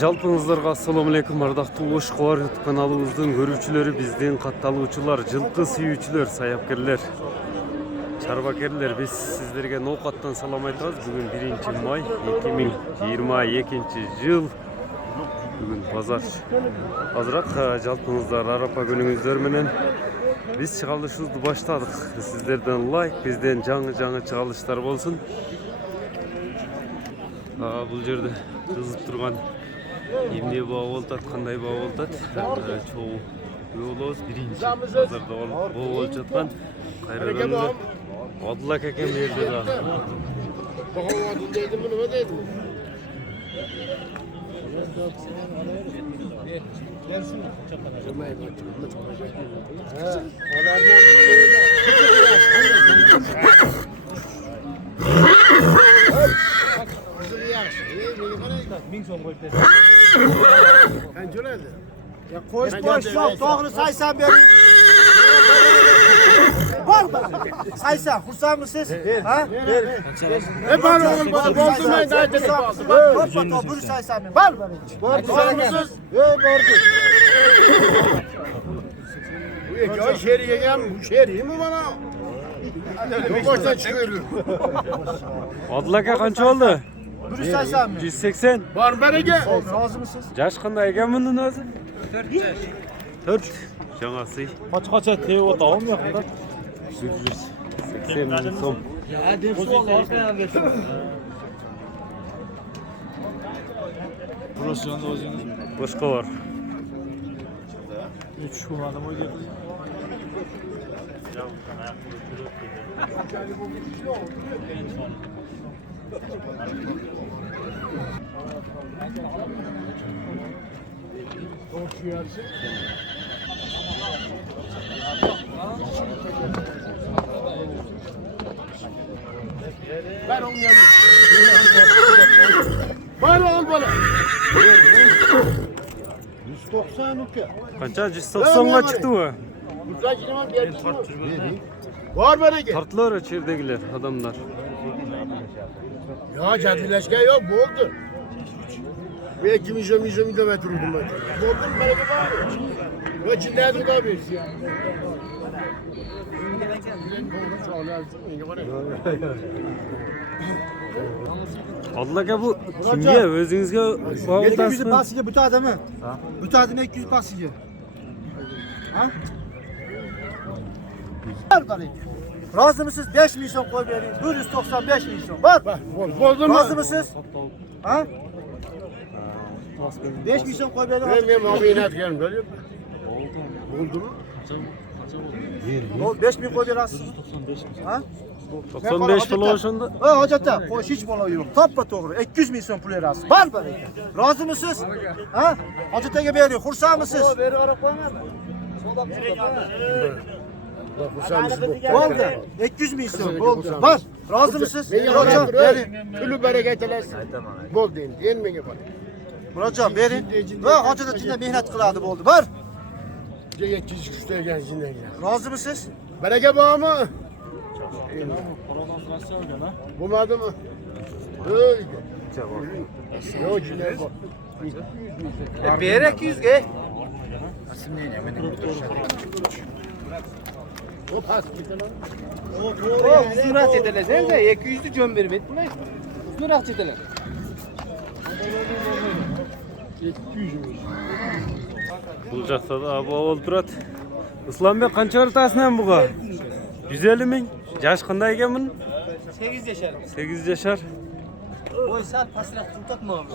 Жалпыңыздарга assalomu alaykum ардактуу Ошкуар YouTube каналыбыздын көрүүчүлөрү, биздин катталуучулар, жылкы сүйүүчүлөр, саяпкерлер, чарбакерлер, биз сиздерге ноокаттан салам айтабыз. Бүгүн 1 май 2022 жыл. Бүгүн базар. Азыраак жалпыңыздар арапа күнүңүздөр менен биз чыгалышыбызды баштадык. Сиздерден лайк, бизден жаңы чыгалыштар болсун. Бул жерде кызып турган эмне баа болуп атат, кандай баа болуп атат? Чогуу болобуз. Биринчи базарда болуп жаткан кайрадан Адыл ака экен берди да. Adıl deydi mi, ne deydi mi? Gelsin. Ya koş yok, doğru saysan beri. Var mı? Saysan, kursan mısınız? Ha? Ne var oğlum? Bozdum ben daha dedim. Bak, bunu saysan beri. Var mı? Var mısınız? Vardı. Bu şehriye gel, bu şehriye mi bana? Yok baştan çıkıyorum. Adıl aka kança oldu? Bunu saysan beri. 180. Var mı bana gel? Razı mısınız? Jaş kanday ekan bunun özü? 4 yaş. 4. Жаңасы. Kaç tev otağım yakında. 180 bin som. Ya dem sol arkaya geç. Burası yanında özünüz. Başka var. 3 gün adam o geldi. Ver onu yanına. Ver al bana. 192. Kança 190'a çıktı mı? Buradan giremem bir yer. Var bana gel. Tarttılar o çevredekiler adamlar. Ya caddileşke yok, boldu. Ve 2 milyon metre vurdum ben. Boldum bana da var. Ve cinlerdi de abi. Adıl aka bu kimge? Özünüzge bağlı 200 pasıcı bu adamı. Bu adamı 200 pasıcı. Ha? Var bari. Razı mısınız? 5 milyon koy vereyim. 195 milyon. Var. Bozdum Razı mu? mısınız? Ha? 5 milyon koy Ben vereyim. benim abi inat gelin görüyor musun? Oldu mu? 5 milyon koy verasın. Ha? 95 dolar oluşunda. Ha hocata. Koş hiç bana yok. Tappa doğru. 200 milyon pul verasın. Var bari. Razı mısınız? Ha? Hocata gibi veriyor. Kursa mısınız? Oldu. 200 milyon oldu. Var. Razı mısınız? Hocam verin. Tülü bereket eylesin. Bol deyin. Değil mi yapar? Hocam verin. Ha hocam içinde mehnet kıladı oldu. Var. 700 küçüğe gelsin de gel. Razı mısınız? Bereket bağ mı? Bulmadı mı? Öyle. Yok cinler bak. Berek 100 ge. O pas gitti lan. O uzunrak çeteler. Sen de 200'lü cöm verip etme. Uzunrak çeteler. 700 mü? Bu жақта da abi oldu durat. Islambek kança ortasından buğa? 150 min. Jaş kanday ekan bunun? 8 yaşar. 8 yaşar. Oy sal pasrak tutatma abi.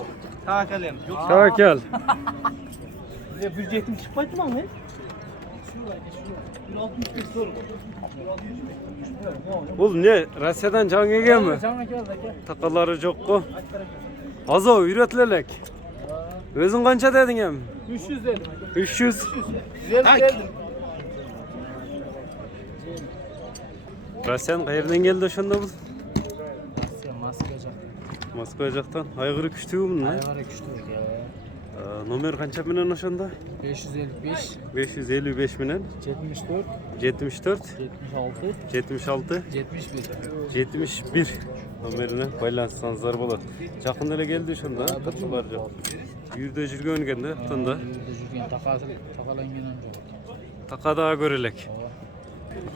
Takalem. Takel. Buraya bücretim çıkmaydı mı lan? 165 soru. Bu ne? Rusya'dan can ekan mi? Sana geldi ki. Takalları çok ko. Azo üretilelek. Özün kança dedin hem? 300 dedim. 300. Güzel geldim. Rusyan qayerden geldi oşanda bu? Sen maske olacak. Moskva jaktan. Aygırı küçtüğü bunun ha? Ayağına küçtük ya. Nomer kança menen oşonda? 555 555 menen 74 74 76 76 71. 71 nomerine baylansanızlar bolat. Жақын эле келди ошондо, катчылар жок. Үйүрдө жүргөн экен да, тында. Жүрген тақаланген жоқ. Такада көрелек.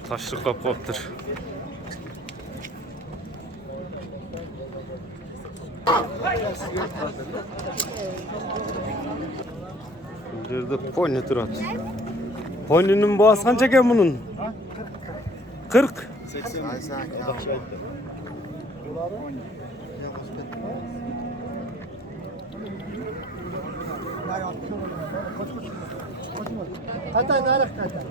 Ташлык кап каптыр. Bu yerde pony durat. Pony'nin boğaz kança eken bunun? 40. Katay ne alak katay?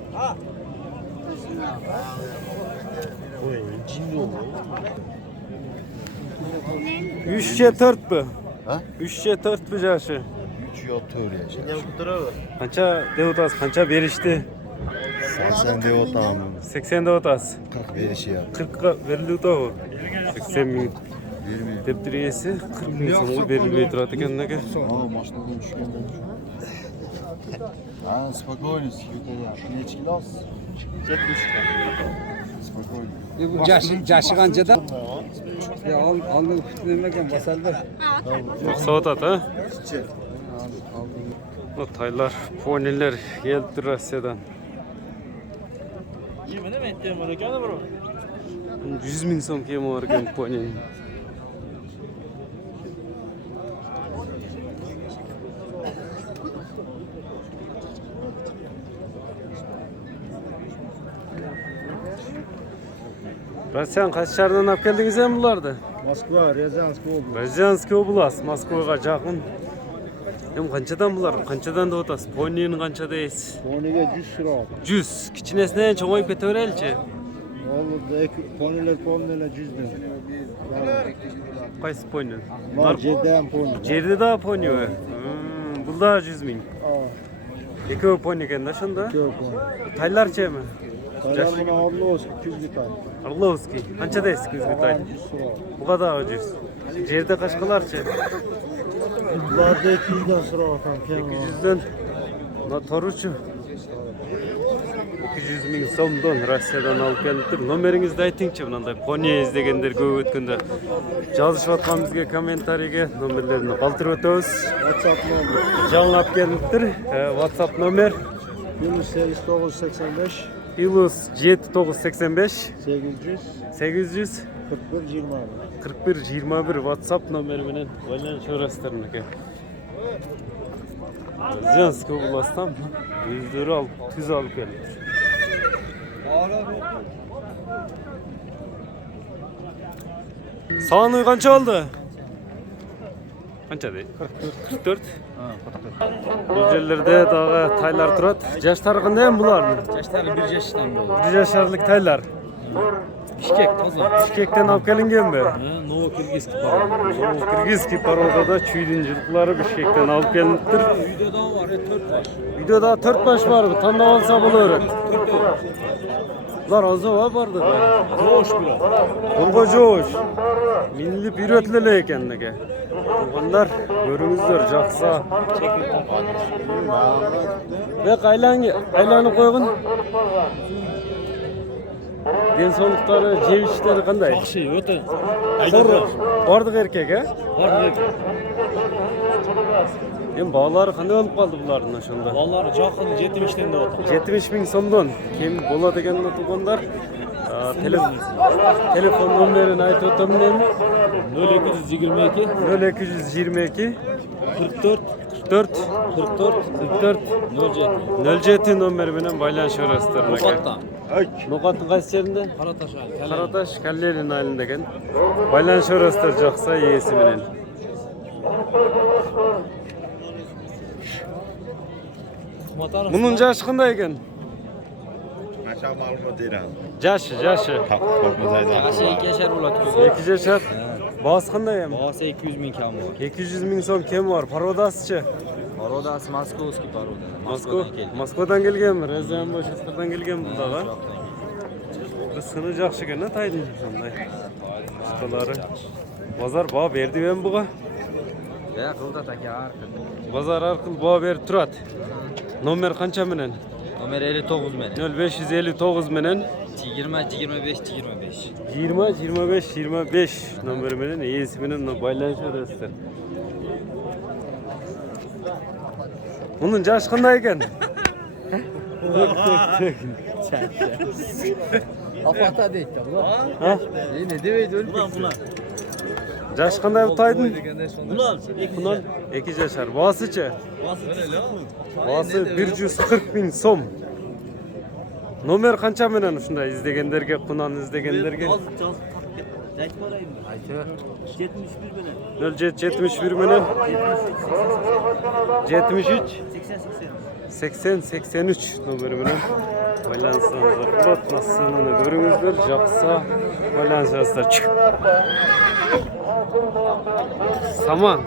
3'e 4 bu. Ha? 3'e 4 bu yaşı. 3 yol tör yaşa. Kança devutaz, kança berişti. 80 de o tamam. 80 devutaz. 40 verişi ya. 40'a verildi da o. 80 bin. 20. Teptiriyesi 40 bin sonuğu verilmeye durat eken nege. Maştadan düşkenden düşün. Ha, spokojno si. Neç kilos? 70 Spokojno. Bu yaşı kancadan. Ya aldı kütülemekken basalda. Yoksa otat ha? O taylar, poniler geldi Rusya'dan. 100 bin som kemi var eken poninin. Rusyan kaç şehirden alıp geldiniz hem bulardı? Moskva, Ryazansk oldu. Razyanskiy oblast, Moskvaga jakın. Hem kançadan bular? Kançadan da otasiz? Poninin kança deysiz? Poniga 100 lira. 100. Kiçinesinden çoğayıp keteverelçi. Vallahi poniler 100 lira. Qaysı poninin? Var ceden poni. Ceride daha poni var. Bu da 100 bin. Ekovi poni eken da şunda? Yok poni. Taylarça mı? Kayarmına abla olsun 200 lira. Arlovski. Kança deysiz 100 bin tay? 100 lira. Bu kadar ucuz. Ceride kaçkalarça? Bunlarda 200'den sıra atan kem var. 200'den. Na toruçu. 200 bin somdan Rusya'dan alıp geliptir. Nomerinizdi aytingchi mınандай pony izdegenler көп өткөндө. Жазышып аткан бизге комментарийге номерлерин калтырып өтөбүz. WhatsApp numara. Жаңылап келиптир. WhatsApp номер Yunus 8985 +7985 800 800 41 20. 41 21 WhatsApp nomeri менен байланышып аласыздар. Razyanskiy oblastdan өздөрү алып, түз алып келиптир. Sağını kança aldı? Kança değil? 44. Bu yerlerde daha taylar turat. Yaşları qanday hem bular? Yaşları 1 yaşdan bo'ldi. 1 yaşarlık taylar. Bishkek toza. Bishkekten alып kelinген mi? Novokirgizskiy parol. Novokirgizskiy parolda çüydüncülükleri Bishkekten alып keliniptir. Uyda da var 4 baş. Uyda daha 4 baş var. Tanda alsa buluyor. Bunlar azı var bardı. Joş biraz. Kolga joş. Minilip üretileli ekendege. Bunlar görüңүздөр жақса. Bek aylanı koygun. Денсаулықтары, жеуіштері қандай? Yaxşı, öte. Sorry. Бардық еркек, he? Var Hem bağları қандай olup kaldı bunların aşında? Vallahi жақын 70'ten de otur. 70 bin somdan. Kim болады ekenini tuğanlar? Telefon numarini aytıp ötemін mi? 0222 0222 44 44 44 44 07. 07 nomeri bilen baylanışıp arasızlar. Noqattan. Noqаттın qayсы жеринде? Karataş abi. Karataş Kallerin ayında eken. Baylanışıp arasızlar жақса iyisi bilen. Bunun yaşı qanday eken? Aşağı malumat değil abi. Yaşı. Yaşı 2 yaşar болады. 2 yaşar. Bağısı qanday hem? Bağısı 200 bin kam var. 200 bin som kem var. Parodasıçı? Parodası Moskovskiy paroda. Moskvadan kelgen mi? Razyan Boşastardan kelgen bu dağa. Kısını жақшы eкен, ha taydın sonday. Başkaları. Bazar bağ berdi ben buğa. Ya kılda tak ya. Bazar arkıl boğa berip turat. Nomer kança menen? Ömer 59 menen. 0559 menen 20 25 25. 20 25 25 nomer menen iyisi menen baylanışarızdır. Bunun yaşı qanday ekan? Afata deydi bu. Ha? Ne demeydi öyle? Yaşı qanday utaydın? Bunun 2 yaşar. Boğasıça? Boğası 140.000 som. Nomer kança menen uşunda izlegenlerge, kunan izlegenlerge? 0771 menen 73 80 83 nomeri menen baylansanızlar. Bulat nasılını görüңүздөр, жақса байланышасыздар. Çık. Saman.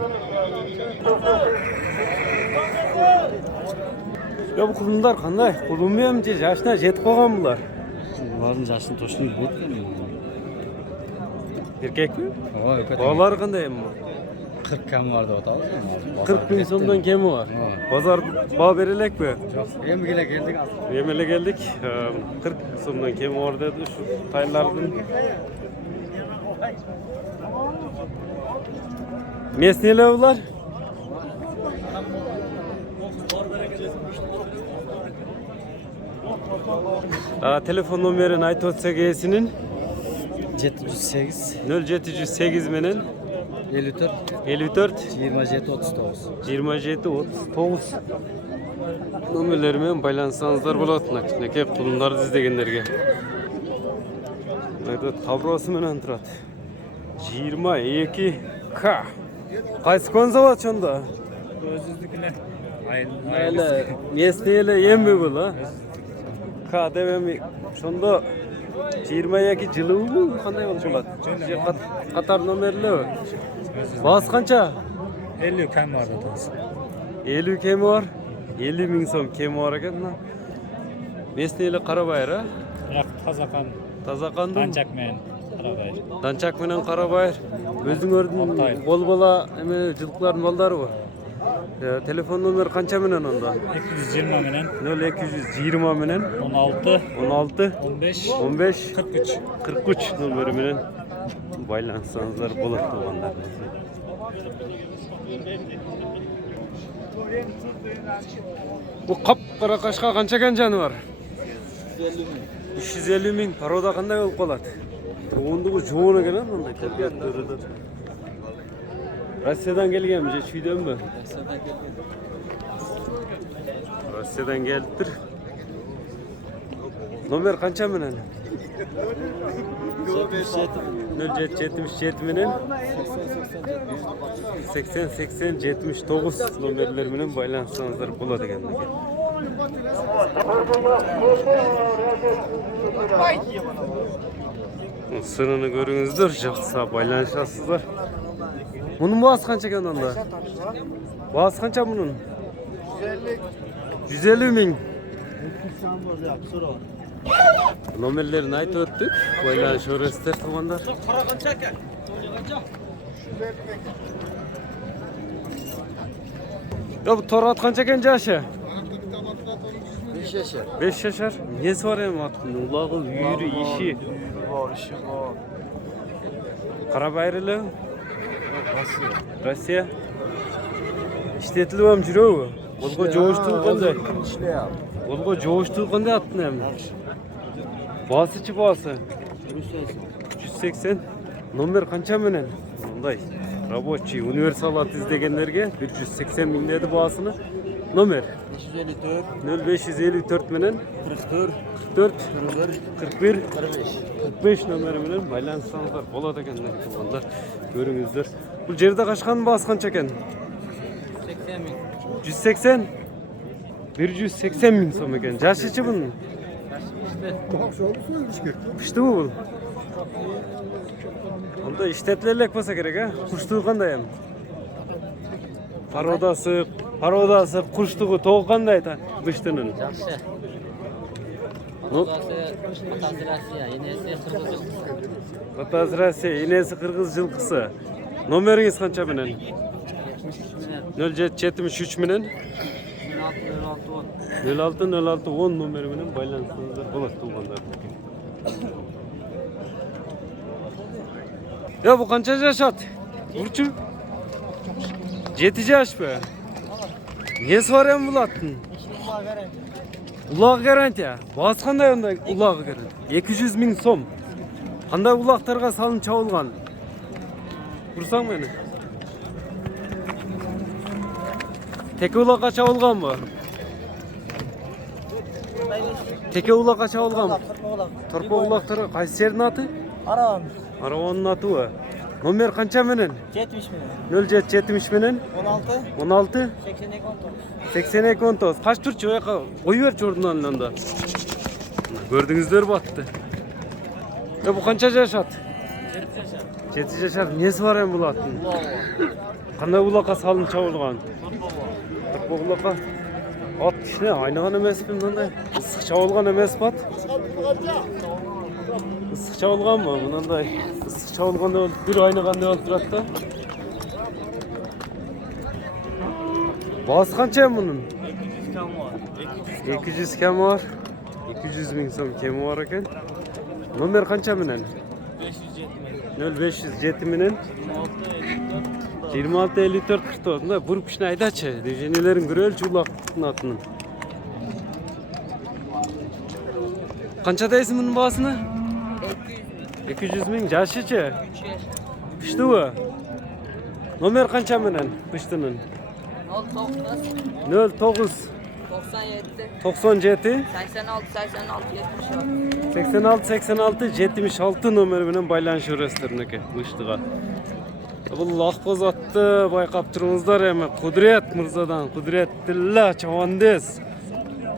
Ya bu kulunlar qanday? Kulun muyum же жашына жетип калган булар? Bunların yaşını toşunu bilmiyorum. Erkek mi? Aa, öyle. Bağlar qanday endi? 40 kam vardı o da. 40.000 somdan kemi var. Pazar bağ verilek mi? Hem bile geldik aslında. Yemele geldik. 40 somdan kemi var dedi şu taylardan. Mesneler bunlar? Telefon numarını ayt ötse gelsinin 708 0708 menen 54 54 27 39. 27 39 nomerleriмен байланысаңыздар болады. Кичинекей кулундарды издегендерге. Мына табросы менен турат. 22 К. Кайсы кон завод чонда? Özüzdüküne. Эле местный эле эмби бул, а? К дебеми шондо 22 жылуу кандай болуп калат? Катар номерлөө. Баас канча? 50 kam vardı o 50 kemi var. 50.000 som kemi var ekan. Местный эле Карабайыр, а? Yok Tazakan. Тазакандын Dançak men. Arabayır. Данчак менен Карабайыр. Өзүңөрдүн бол бала эме жылкылардын балдары бар. Телефон номер канча менен онда? 220 menen. 0220 менен 16 16 15 15 43. 43 номери менен байланышсаңыздар болот туугандар. Bu капкара кашка канча экен жаныбар? 350 миң. Порода кандай болуп калат? Тугундугу жоон экен, а мындай табиаттырды. Россиядан келгенби же чүйдөнбү? Россиядан келиптир. Номер канча менен? 0777 менен 80 80 79 номерлер менен байланышсаңыздар болот экен. Сырыны көрүңүздөр, жакса байланышасыздар. Мунун баасы канча экен анда? Баасы канча мунун? 150 миң. Номерлерин айтып өттүк. Байланыш өрөсүздөр туугандар. Ya bu torat kança eкен жашы? 5 yaşar. 5 yaşar. Nesi var hem attın? Ulağı, үйрü, işi. Karabayırlı. Россия. İştetili hem жүрөбү? Olga жоғыштуу кандай? Olga жоғыштуу кандай аттын hem? Басычы басы? 380. Номер канча менен? Мындай. Рабочий, универсал ат издегендерге 180 миң деди баасыны. Номер 0554 менен 44 41 45 номери менен байланышсаңыздар болот экен туугандар. Көрүңүздөр. Бул жерде качканын баасы канча экен? 180 180 миң сом экен. Жашычы бунун? Кыштыбы бул? Onda işletlerlek bolsa керек, а? Куштугу кандай эми? Пародасы, куштугу тоогу кандай та быштынын? Жақсы. Atası Россия, енесі Қырғыз жылқысы. Атасы Россия, енесі Кыргыз жылкысы. Номериңиз канча менен? 70 0773 менен 06 номери менен байланышыңыздар болот туугандар. Ya bu kança yaşat? Burcu? 7 yaş be. Nesi var hem bulattın? Ulaq garantiya. Bas qanday onday ulaq garantiya? 200 ming so'm. Qanday ulaqlarga salınıp çavulgan? Bursan meni. Teke ulaqqa çavulgan mı? Teke ulaqqa çavulgan mı? Torpa ulaqları qaysi yerin atı? Aram. Arabanın atı var. Nomer qancha menen? 70 milyon. 0770 menen 16. 16 82 19. Kaç turçu o yaka? Koyuver çordundan landa. Gördüğünüzler battı. Ya bu kança yaşat? 7 yaşat. Nesi var hem bulattın? Qanday ulaqqa salınıp çavulgan? Bu ulaqqa at kişine aynagan emasmi mınday? Issiq çavulgan emasmi at? Issiq çavulgan mı? Mınday ıssiq çavulganda bir aynaganda olib turadi da. Bası qancha bunun? 200 kam var. 200 ming so'm kemi var ekan. Nomer qancha menen? 0507 menen 26 54 44. Mına burup kishni aydachi. Dejenelerin görölçü ulaqning atını. Qancha deysiz bunun bahasını? 200 ming jashi-chi? Pishti u. Nomer qancha menen pishtinin? 09 97 86 76 nomeri bilen baylanışıyorlar Bıştığa. Bu Akboz attı, bayqap turыңыздар эми Kudret Mırzadan, Kudretilla Çavandes.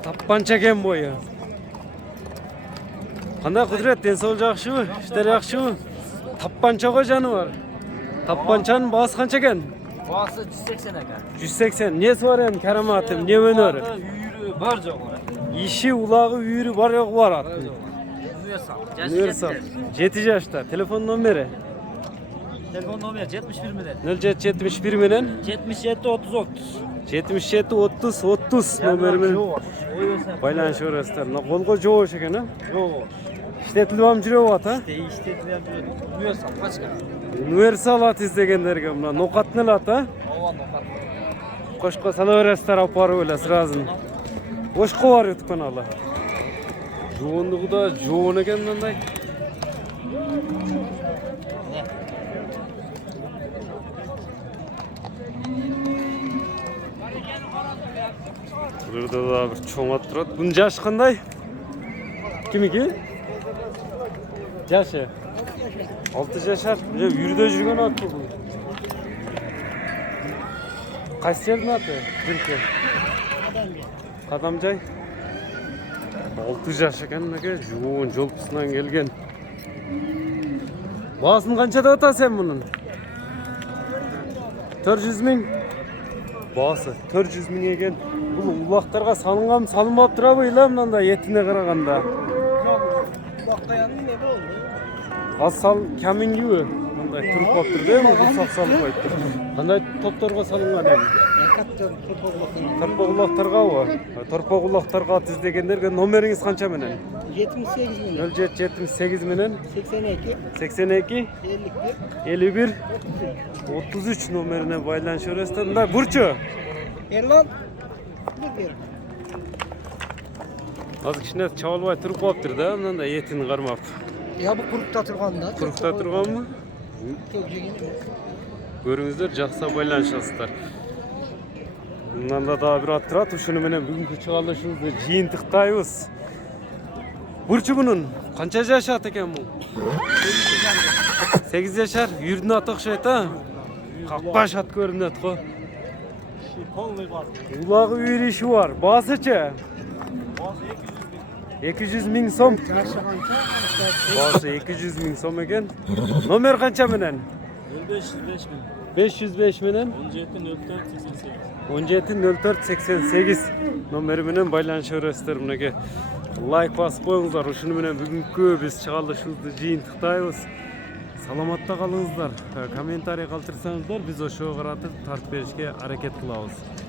Tappancha ken boyu. Qanday Kudret, densoğluq yaxshimi? İşler yaxshimi? Tappanchaga jani var. Tappanchanın bahası qancha ken? Bahası 180 ekan. 180. Nesi var hem keramatım, ne öneri? Uyuru var joq var. İşi, ulağı, uyuru var yok var at. Universal. Universal. 7 yaşta. Telefon numara? Telefon nomeri 71 milyon. 0771 menen 77 30 30. 77 30 30 nomerimin baylanışıyorlar. Kolga joğuş ekan ha? Yok. İşletilip ham жүрөp ha? İşletmeler Universal kaçka? Universal at izlegenlerge mına nokatnıl at ha? Ova nokat. Koşko salaverastar aparıp öyle sразу. Boşko var YouTube kanalı. Joğunluğu da joğun ekan mınday. Burada da bir çoğun at turadi. Bunun jaşı qanday? Kimiki? Jaşı? 6 yaşar. Yürüde жүрген at bu. Qaysi yerдің аты? Türkiye. Qadamjay. 6 yaş ekan aka, jo'un jo'lpisidan kelgan. Bahaсын qancha deb atasan bunun? 400 ming. Bahası 400 ming ekan. Bu ulaqlarga salıngan salınmap turabı ila mında etine qaraganda. Az sal kamin gibi. Mınday turib qolib turdi, bu salib qo'yibdi. Qanday toplarga salıngan endi? Torpaq var. Torpaq ulaqlarga at izlegenlerge nomeringiz qancha menen? 78 milyon. 0778 menen 82. 82 51 33 nomerine baylanışıyorlar. Mınday Burçu. Erlan. Az kishine chavalbay turib qolibdir da, mınday etini qarmab. Ya bu kurukta turganda. Quruqda turganmi? Çok jegen. Görüңүздөр, жақсы байланышасыздар. Bundan da daha bir at turadi. Şunu menen бүгүнкү чыгарылышыбызды жыйынтыктайбыз. Burçu bunun qancha yaşat ekan bu? 8 yaşar. Yurdun atı okşayt ha. Qaqbaş at görünет go. Ulağı uyuruşu var. Basıçı? 200 ming so'm. Bası 200 ming so'm ekan. Nomer qancha menen? 505 bin. 505 menen 17 04 88. 17 04 88 nomeri menen baylanışıyorlar mınake. Like basıp koyuңуздар. Ушуну менен бүгүнкү биз чыгарылышыбызды жыйынтыктайбыз. Саламатта калыңыздар. Комментарий калтырсаңыздар, биз ошого каратып тартып беришке аракет кылабыз.